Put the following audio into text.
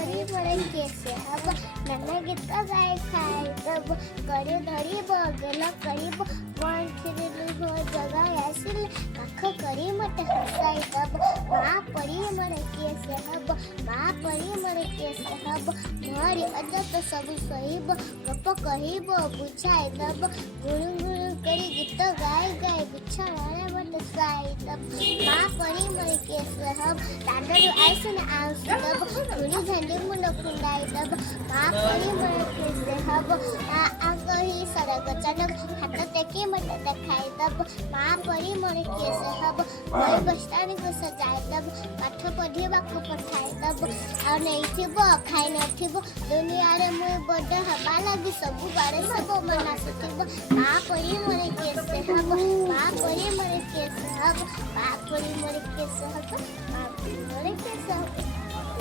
परी मोरे केसे हब नन्ना गीत गाय खाई तब करे धरी बगल करीब वन फिरलु हो जगह आसिल पाख करी मत हसाई तब माँ परी मोरे केसे हब माँ परी मोरे केसे हब मोरी अदत सब सहीब गप कहिब बुझाई तब गुरु गुरु करी गीत गाय गाय बिछाना मत साई तब माँ परी मोरे केसे हब दादरू आइसन आउस तब धुनी झंडी मुंड खुंडाई तब माँ परी मोरे केसे हब आगही सड़क चनक हाथ टेकी मत देखाई तब माँ परी मोरे केसे हब मोर बस्तानी को सजाई तब पाठ पढ़िबा को पठाई तब आ नहीं थिबो खाई न थिबो दुनिया रे मुई बड़ हबा लगी सब बारे सब मना सुथिबो माँ परी मोरे केसे हब माँ परी मोरे केसे हब माँ परी मोरे केसे हब माँ परी मोरे केसे